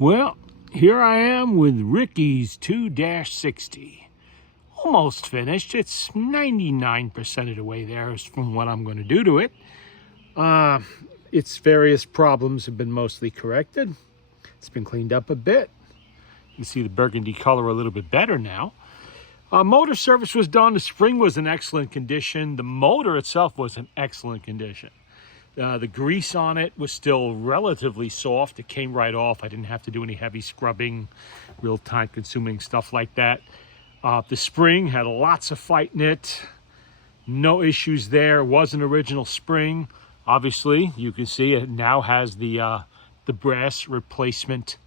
Well, here I am with Ricky's 2-60. Almost finished. It's 99% of the way there from what I'm going to do to it. Its various problems have been mostly corrected. It's been cleaned up a bit. You can see the burgundy color a little bit better now. Motor service was done. The spring was in excellent condition. The motor itself was in excellent condition. The grease on it was still relatively soft. It came right off. I didn't have to do any heavy scrubbing, real time-consuming stuff like that. The spring had lots of fight in it. No issues there. It was an original spring. Obviously, you can see it now has the brass replacement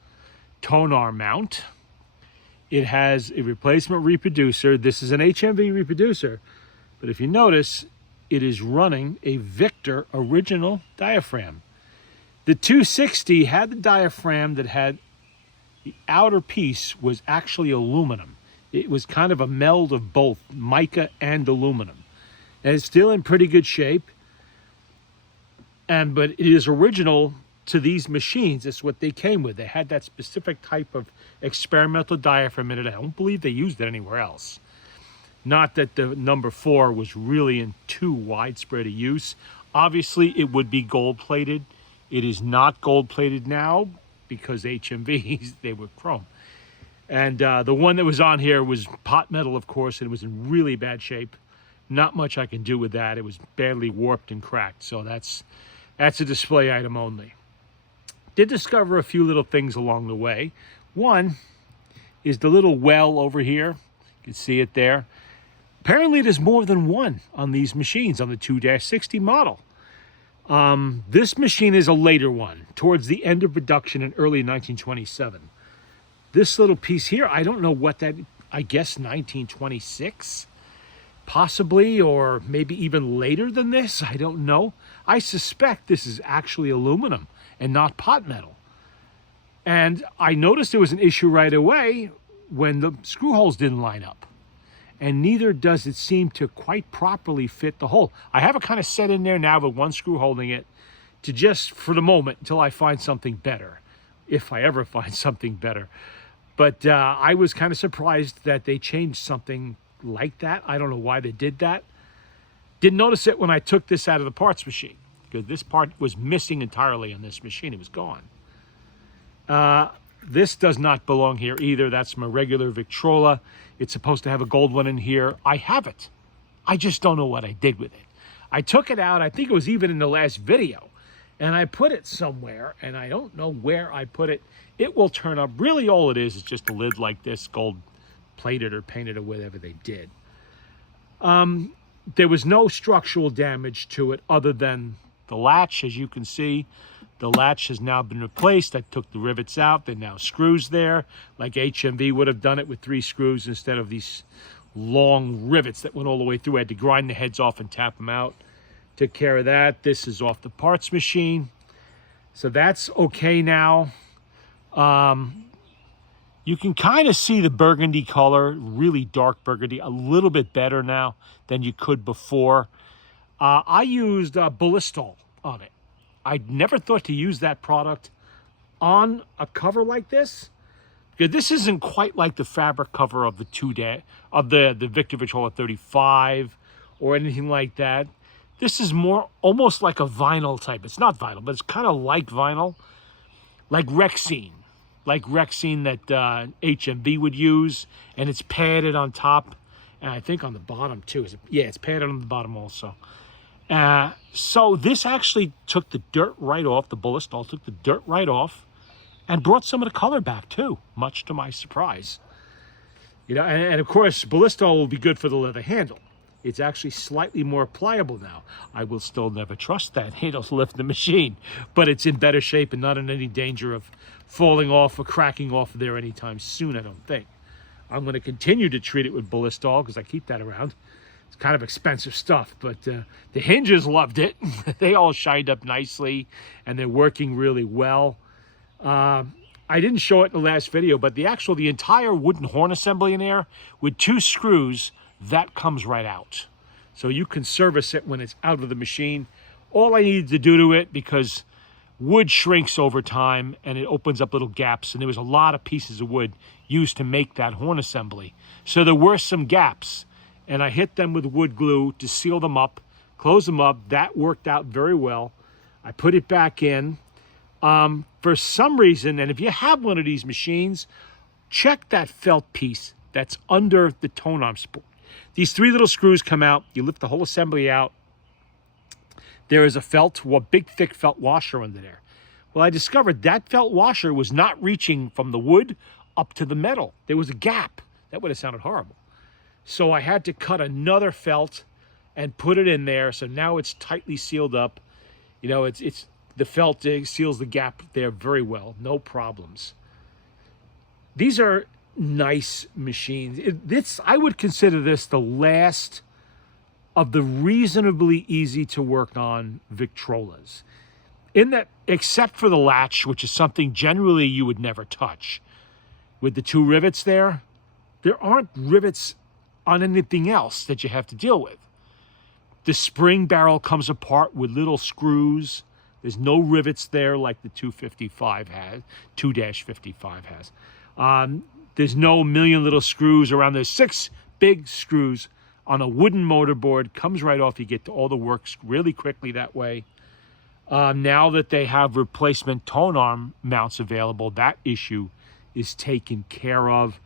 tone arm mount. It has a replacement reproducer. This is an HMV reproducer, but if you notice, it is running a Victor original diaphragm. The 260 had the diaphragm that had the outer piece was actually aluminum. It was kind of a meld of both mica and aluminum. And it's still in pretty good shape. But it is original to these machines. It's what they came with. They had that specific type of experimental diaphragm in it. I don't believe they used it anywhere else. Not that the number 4 was really in too widespread a use. Obviously, it would be gold-plated. It is not gold-plated now because HMVs, they were chrome. And the one that was on here was pot metal, of course, and it was in really bad shape. Not much I can do with that. It was badly warped and cracked, so that's a display item only. Did discover a few little things along the way. One is the little well over here. You can see it there. Apparently, there's more than one on these machines, on the 2-60 model. This machine is a later one, towards the end of production in early 1927. This little piece here, I don't know what that, I guess 1926, possibly, or maybe even later than this, I don't know. I suspect this is actually aluminum and not pot metal. And I noticed there was an issue right away when the screw holes didn't line up. And neither does it seem to quite properly fit the hole. I have it kind of set in there now with one screw holding it to just, for the moment, until I find something better, if I ever find something better. But I was kind of surprised that they changed something like that. I don't know why they did that. Didn't notice it when I took this out of the parts machine, because this part was missing entirely on this machine. It was gone. This does not belong here either. That's my regular Victrola. It's supposed to have a gold one in here. I have it. I just don't know what I did with it. I took it out. I think it was even in the last video. And I put it somewhere, and I don't know where I put it. It will turn up. Really, all it is just a lid like this, gold plated or painted or whatever they did. There was no structural damage to it other than the latch, as you can see. The latch has now been replaced. I took the rivets out. There are now screws there, like HMV would have done it with 3 screws instead of these long rivets that went all the way through. I had to grind the heads off and tap them out. Took care of that. This is off the parts machine. So that's okay now. You can kind of see the burgundy color, really dark burgundy, a little bit better now than you could before. I used Ballistol on it. I never thought to use that product on a cover like this, because this isn't quite like the fabric cover of the the Victor Victrola 35 or anything like that. This is more almost like a vinyl type. It's not vinyl, but it's kind of like vinyl, like Rexine that HMV would use, and it's padded on top, and I think on the bottom too. Yeah, it's padded on the bottom also. So this actually took the dirt right off. The Ballistol took the dirt right off and brought some of the color back too, much to my surprise. You know, and of course, Ballistol will be good for the leather handle. It's actually slightly more pliable now. I will still never trust that handle to lift the machine, but it's in better shape and not in any danger of falling off or cracking off there anytime soon, I don't think. I'm going to continue to treat it with Ballistol because I keep that around. It's kind of expensive stuff, but the hinges loved it. They all shined up nicely, and they're working really well. I didn't show it in the last video, but the entire wooden horn assembly in there with 2 screws, that comes right out. So you can service it when it's out of the machine. All I needed to do to it, because wood shrinks over time and it opens up little gaps. And there was a lot of pieces of wood used to make that horn assembly. So there were some gaps, and I hit them with wood glue to seal them up, close them up. That worked out very well. I put it back in. For some reason, and if you have one of these machines, check that felt piece that's under the tone arm support. These 3 little screws come out. You lift the whole assembly out. There is a big thick felt washer under there. Well, I discovered that felt washer was not reaching from the wood up to the metal. There was a gap. That would have sounded horrible. So I had to cut another felt and put it in there. So now it's tightly sealed up. You know, it's the felt seals the gap there very well. No problems. These are nice machines. I would consider this the last of the reasonably easy to work on Victrolas. In that, except for the latch, which is something generally you would never touch, with the 2 rivets there aren't rivets on anything else that you have to deal with. The spring barrel comes apart with little screws. There's no rivets there like the 255 has, 2-55 has. There's no million little screws around. There's 6 big screws on a wooden motorboard. Comes right off. You get to all the works really quickly that way. Now that they have replacement tone arm mounts available, that issue is taken care of.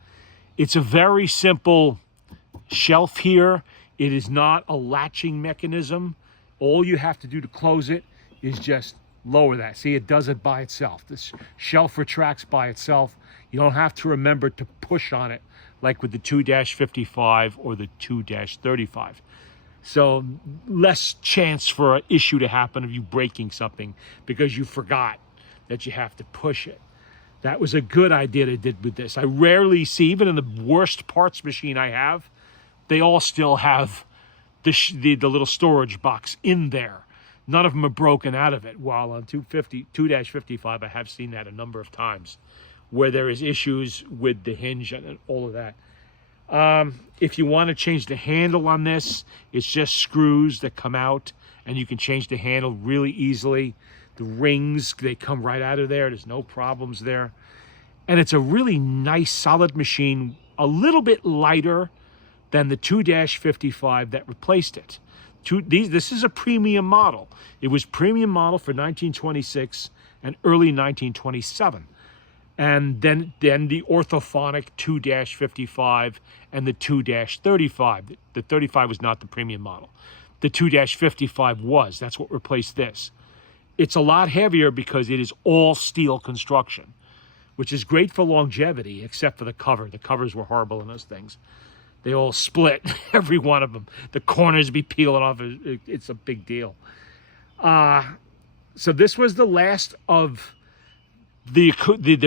It's a very simple shelf here. It is not a latching mechanism. All you have to do to close it is just lower that. See, it does it by itself. This shelf retracts by itself. You don't have to remember to push on it like with the 2-55 or the 2-35. So less chance for an issue to happen of you breaking something because you forgot that you have to push it. That was a good idea they did with this. I rarely see, even in the worst parts machine I have, they all still have the little storage box in there. None of them are broken out of it. While on 2-55, I have seen that a number of times where there is issues with the hinge and all of that. If you want to change the handle on this, it's just screws that come out and you can change the handle really easily. The rings, they come right out of there. There's no problems there. And it's a really nice, solid machine, a little bit lighter than the 2-55 that replaced it. This is a premium model. It was premium model for 1926 and early 1927. And then the orthophonic 2-55 and the 2-35. The 35 was not the premium model. The 2-55 was. That's what replaced this. It's a lot heavier because it is all steel construction, which is great for longevity, except for the cover. The covers were horrible in those things. They all split, every one of them. The corners be peeling off. It's a big deal. So this was the last of the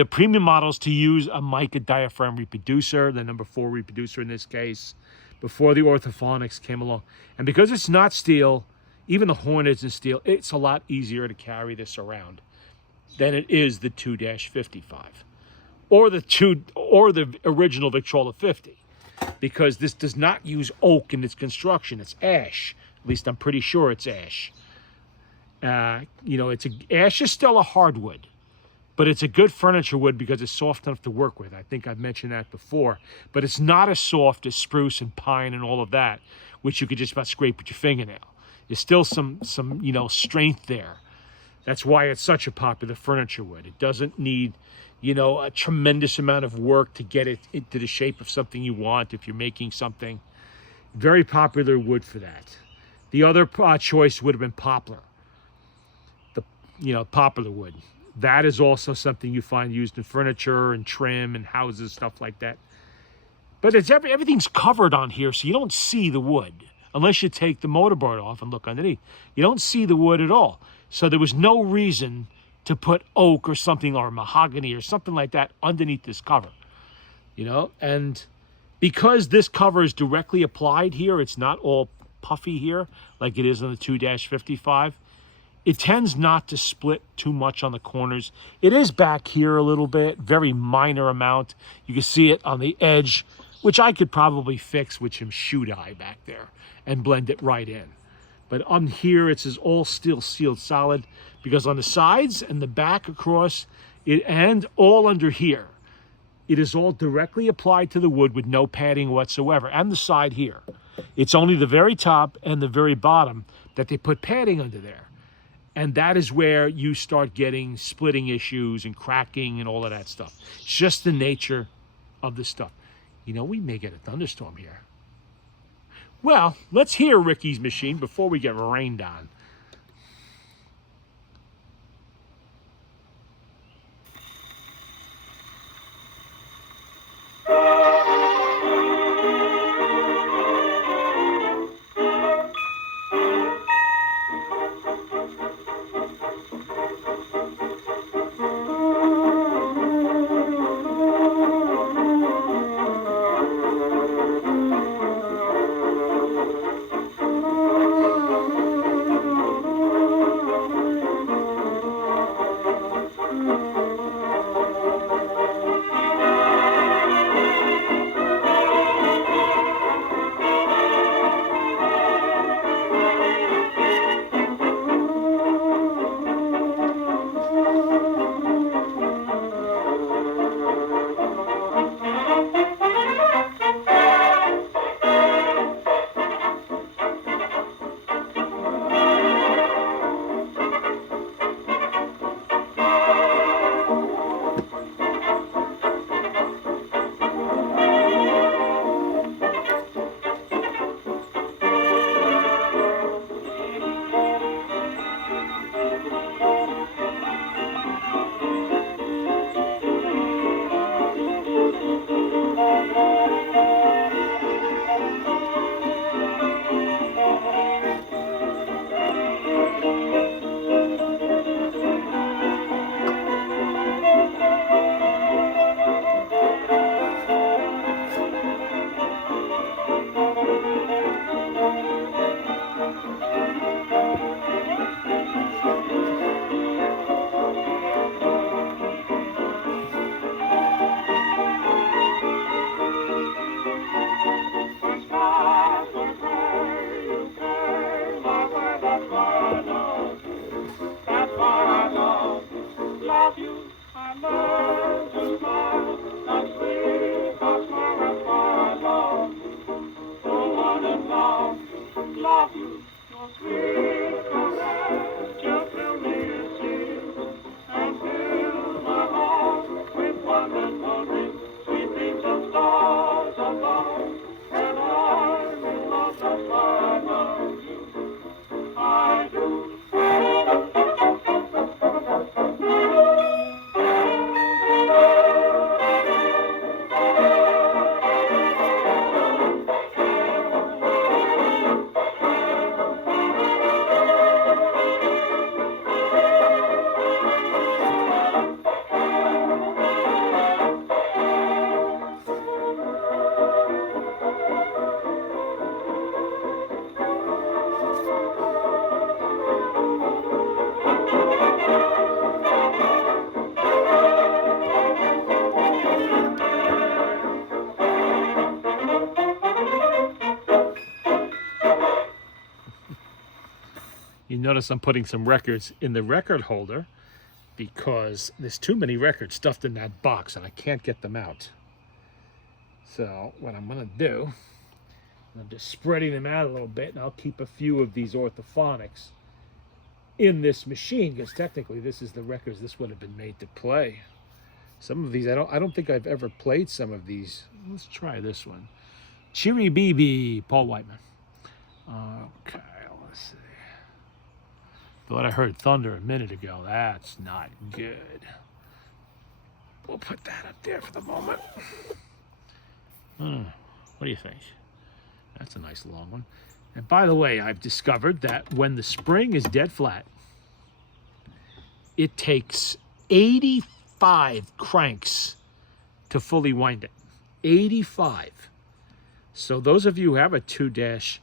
premium models to use a mica diaphragm reproducer, the number 4 reproducer in this case, before the orthophonics came along. And because it's not steel, even the horn isn't steel, it's a lot easier to carry this around than it is the 2-55 or the original Victrola 50, because this does not use oak in its construction. It's ash. At least I'm pretty sure it's ash. Ash is still a hardwood, but it's a good furniture wood because it's soft enough to work with. I think I've mentioned that before, but it's not as soft as spruce and pine and all of that, which you could just about scrape with your fingernail. There's still some strength there. That's why it's such a popular furniture wood. It doesn't need, a tremendous amount of work to get it into the shape of something you want if you're making something. Very popular wood for that. The other choice would have been poplar. Poplar wood. That is also something you find used in furniture and trim and houses, stuff like that. But everything's covered on here, so you don't see the wood. Unless you take the motorboard off and look underneath. You don't see the wood at all. So there was no reason to put oak or something, or mahogany or something like that underneath this cover. And because this cover is directly applied here, it's not all puffy here like it is on the 2-55. It tends not to split too much on the corners. It is back here a little bit, very minor amount. You can see it on the edge, which I could probably fix with some shoe dye back there and blend it right in. But on here, it's all still sealed solid. because on the sides and the back across it and all under here, it is all directly applied to the wood with no padding whatsoever, and the side here. It's only the very top and the very bottom that they put padding under there. And that is where you start getting splitting issues and cracking and all of that stuff. It's just the nature of the stuff. You know, we may get a thunderstorm here. Well, let's hear Ricky's machine before we get rained on. You notice I'm putting some records in the record holder because there's too many records stuffed in that box and I can't get them out. So what I'm going to do, I'm just spreading them out a little bit, and I'll keep a few of these orthophonics in this machine because technically this is the records this would have been made to play. Some of these I don't think I've ever played some of these. Let's try this one. Cheery BB, Paul Whiteman. Okay, let's see. Thought I heard thunder a minute ago. That's not good. We'll put that up there for the moment. What do you think? That's a nice long one. And by the way, I've discovered that when the spring is dead flat, it takes 85 cranks to fully wind it. 85. So those of you who have a 2-60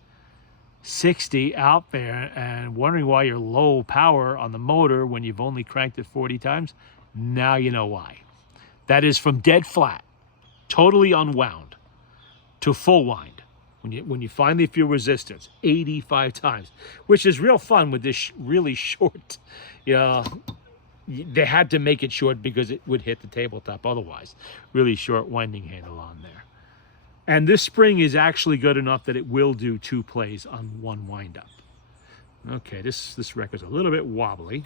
out there and wondering why you're low power on the motor when you've only cranked it 40 times, now you know why. That is from dead flat, totally unwound, to full wind. When you finally feel resistance, 85 times, which is real fun with this really short, you know, they had to make it short because it would hit the tabletop otherwise. Really short winding handle on there. And this spring is actually good enough that it will do 2 plays on 1 wind up. Okay, this record's a little bit wobbly.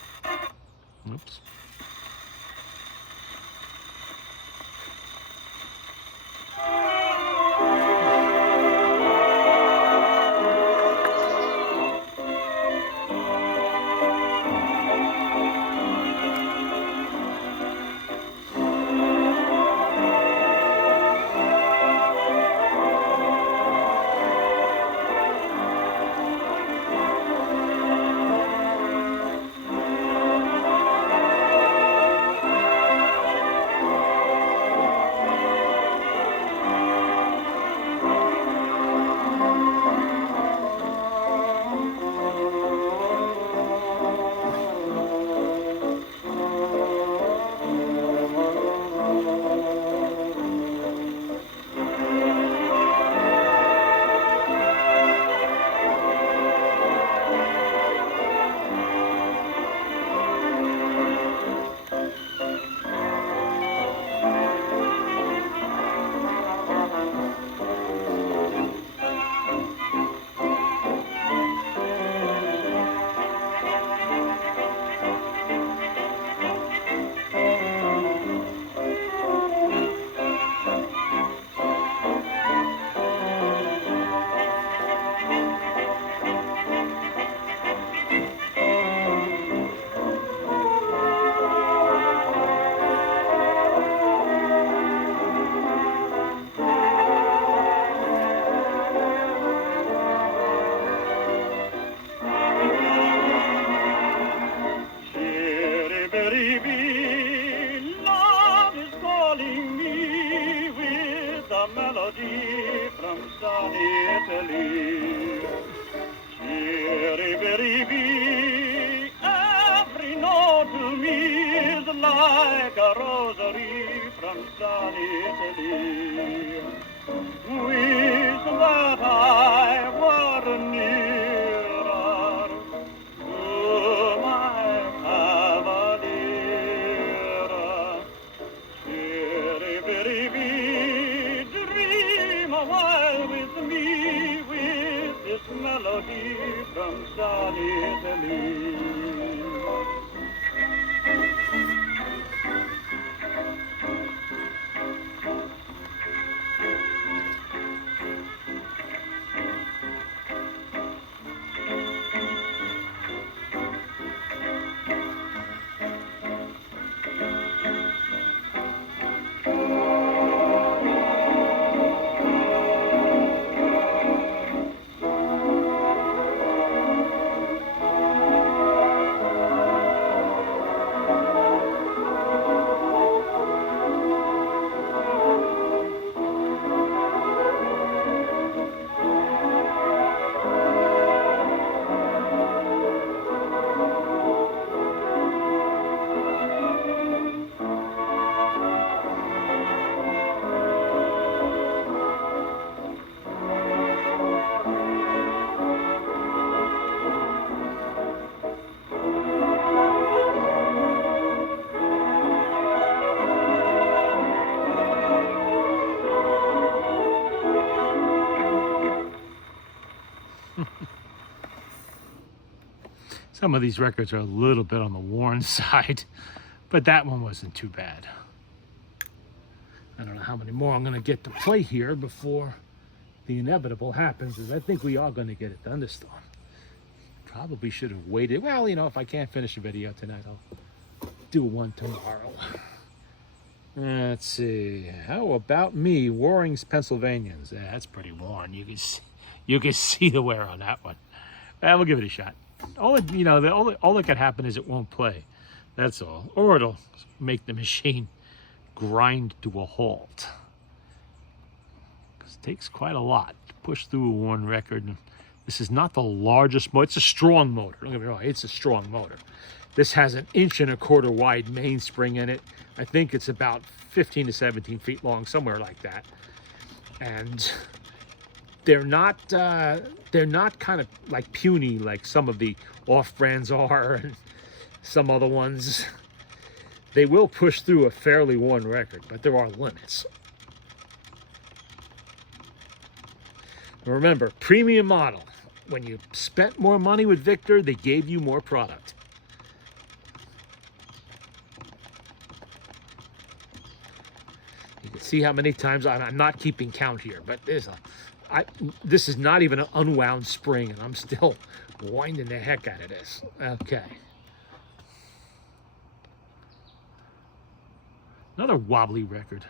Oops. Love is calling me with a melody from sunny Italy. Chiri-biri-bee, every note to me is like a rosary from sunny Italy. Wish that I were nearer to my cavalier. Chiri-biri-bee, dream a while with me with this melody from sunny Italy. Some of these records are a little bit on the worn side, but that one wasn't too bad. I don't know how many more I'm going to get to play here before the inevitable happens, as I think we are going to get a thunderstorm. Probably should have waited. Well, you know, if I can't finish a video tonight, I'll do one tomorrow. Let's see. How about me, Waring's Pennsylvanians? Yeah, that's pretty worn. You can see the wear on that one. Well, we'll give it a shot. All that could happen is it won't play. That's all. Or it'll make the machine grind to a halt. Because it takes quite a lot to push through a worn record. This is not the largest motor. It's a strong motor. Don't get me wrong. It's a strong motor. This has an 1.25 inch wide mainspring in it. I think it's about 15 to 17 feet long, somewhere like that. And they're not kind of like puny like some of the off brands are and some other ones. They will push through a fairly worn record, but there are limits. Remember, premium model. When you spent more money with Victor, they gave you more product. You can see how many times I'm not keeping count here, but this is not even an unwound spring, and I'm still winding the heck out of this. Okay. Another wobbly record.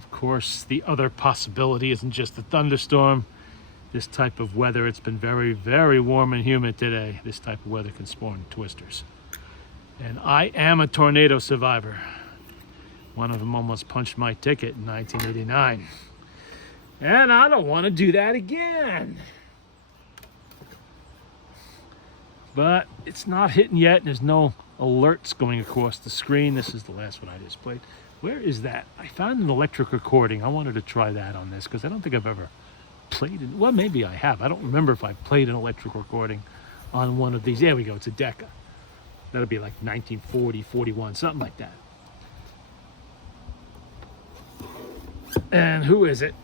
Of course, the other possibility isn't just a thunderstorm. This type of weather, it's been very, very warm and humid today. This type of weather can spawn twisters. And I am a tornado survivor. One of them almost punched my ticket in 1989. And I don't want to do that again. But it's not hitting yet, and there's no alerts going across the screen. This is the last one I just played. Where is that? I found an electric recording. I wanted to try that on this because I don't think I've ever played it. Well, maybe I have. I don't remember if I played an electric recording on one of these. There we go. It's a Decca. That'll be like 1940, 41, something like that. And who is it?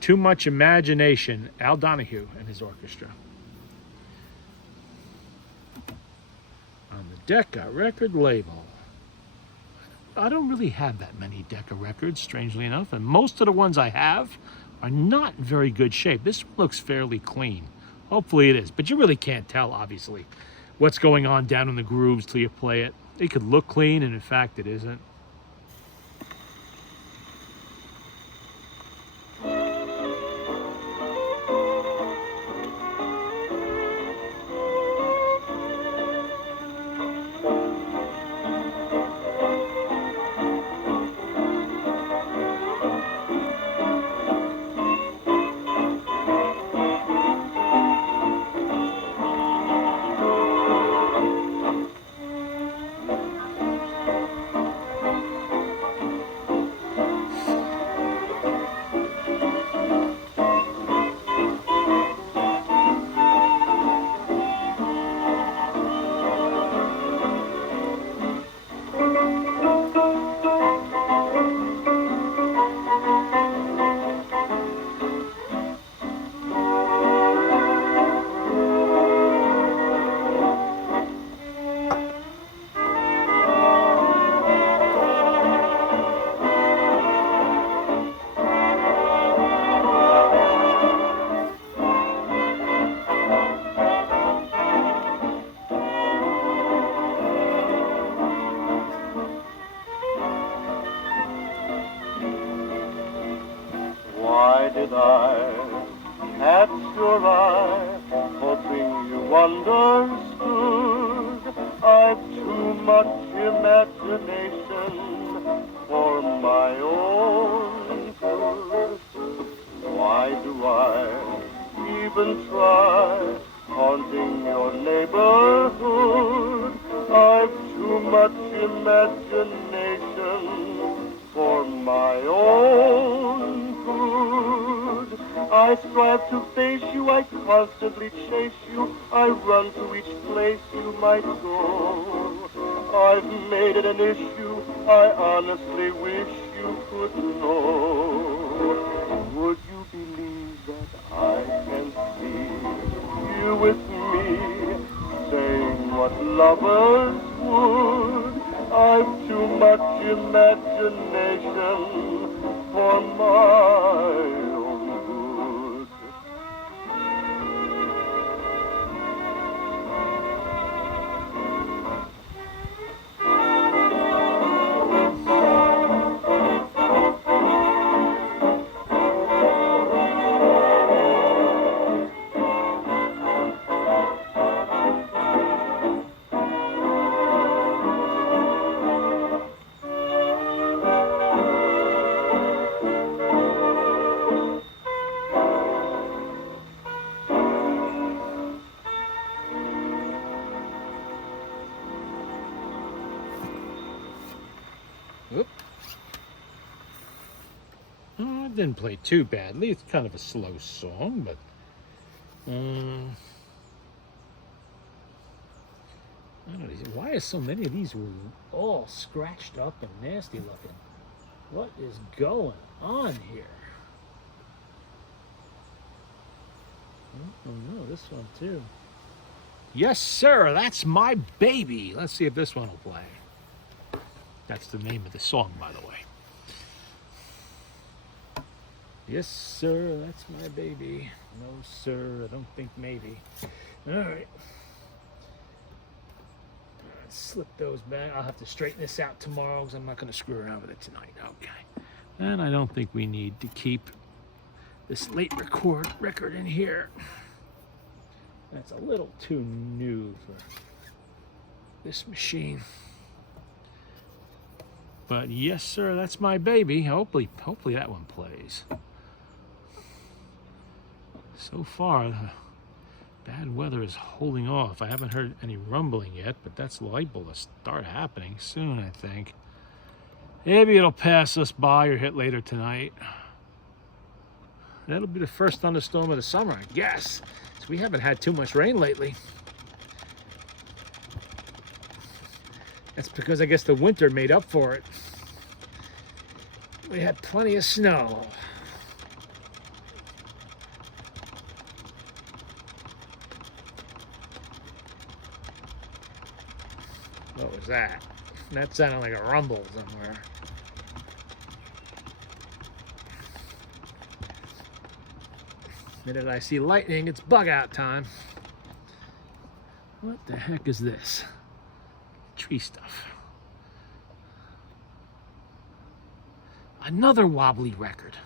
Too Much Imagination, Al Donahue and his orchestra. On the Decca record label. I don't really have that many Decca records, strangely enough, and most of the ones I have are not in very good shape. This one looks fairly clean. Hopefully it is, but you really can't tell, obviously, what's going on down in the grooves till you play it. It could look clean, and in fact it isn't. Why did I catch your eye, hoping you understood? I've too much imagination for my own good. Why do I even try haunting your neighborhood? I've too much imagination for my own good. I strive to face you, I constantly chase you, I run to each place you might go. I've made it an issue, I honestly wish you could know. Would you believe that I can see you with me, saying what lovers would? I've too much imagination for my own good. Oop. Oh, it didn't play too badly. It's kind of a slow song, but I don't know. Why are so many of these all scratched up and nasty looking? What is going on here? Oh no, this one too. Yes, sir. That's my baby. Let's see if this one will play. That's the name of the song, by the way. Yes, sir, that's my baby. No, sir, I don't think maybe. All right. Let's slip those back. I'll have to straighten this out tomorrow because I'm not going to screw around with it tonight. Okay. And I don't think we need to keep this late record in here. That's a little too new for this machine. But yes, sir, that's my baby. Hopefully that one plays. So far, the bad weather is holding off. I haven't heard any rumbling yet, but that's liable to start happening soon, I think. Maybe it'll pass us by or hit later tonight. That'll be the first thunderstorm of the summer, I guess. So we haven't had too much rain lately. That's because I guess the winter made up for it. We had plenty of snow. What was that? That sounded like a rumble somewhere. The minute I see lightning, it's bug out time. What the heck is this? Tree stuff. Another wobbly record.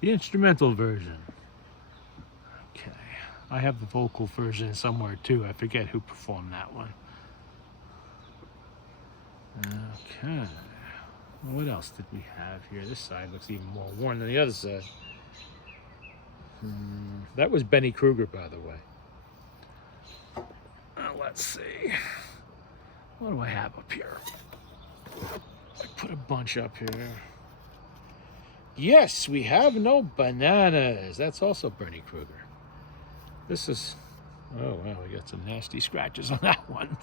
The instrumental version. Okay. I have the vocal version somewhere too. I forget who performed that one. Okay. What else did we have here? This side looks even more worn than the other side. That was Benny Kruger, by the way. Let's see. What do I have up here? I put a bunch up here. Yes, we have no bananas. That's also Bernie Kruger. This is... Oh, wow, we got some nasty scratches on that one.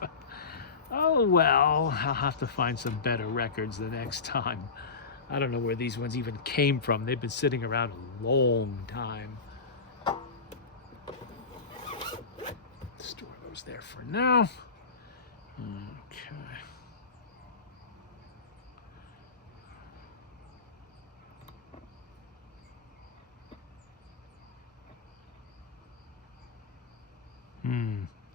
Oh, well, I'll have to find some better records the next time. I don't know where these ones even came from. They've been sitting around a long time. Store those there for now. Okay.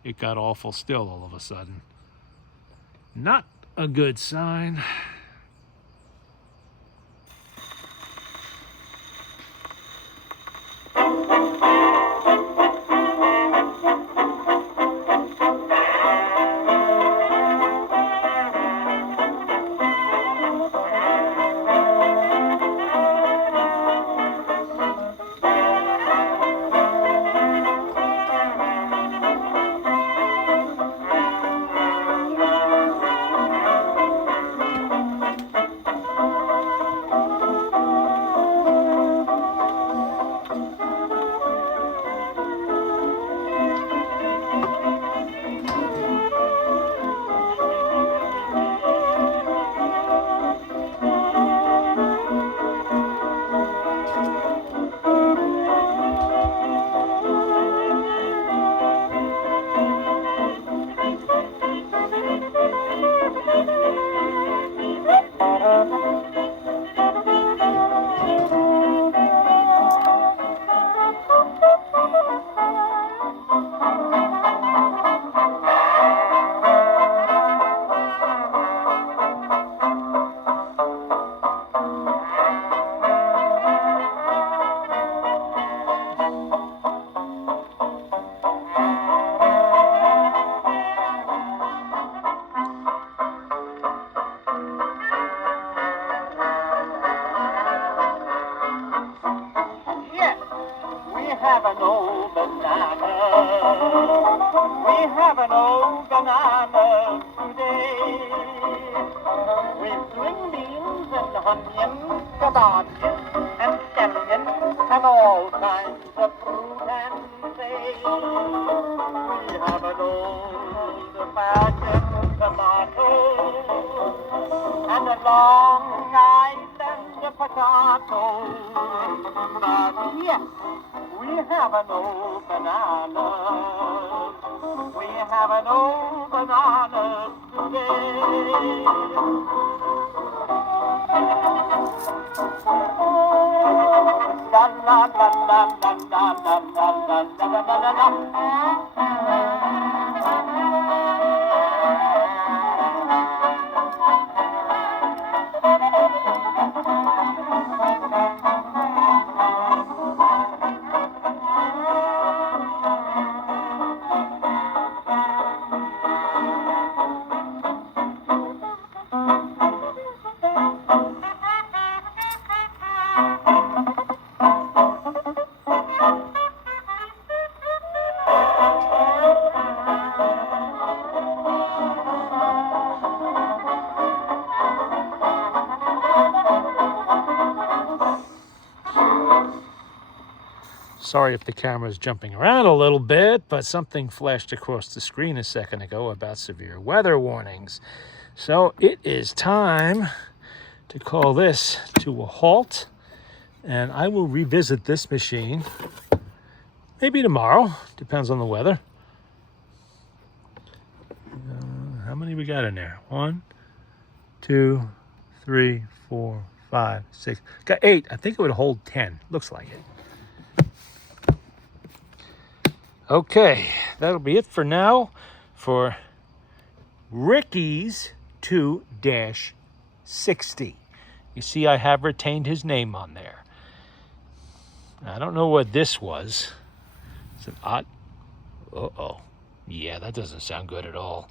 It got awful still all of a sudden. Not a good sign. Yes, we have an old banana. We have an old banana today. With string beans and onions, cabbages and scallions and all kinds of fruit and say. We have an old-fashioned tomato and a Long Island potato. But yes, we have an old banana. We have an old banana today. La la la la la la la la la la la la. Sorry if the camera is jumping around a little bit, but something flashed across the screen a second ago about severe weather warnings. So it is time to call this to a halt, and I will revisit this machine maybe tomorrow, depends on the weather. How many we got in there? 1, 2, 3, 4, 5, 6. Got 8. I think it would hold 10. Looks like it. Okay, that'll be it for now for Ricky's 2-60. You see, I have retained his name on there. I don't know what this was. It's an odd... Uh-oh. Yeah, that doesn't sound good at all.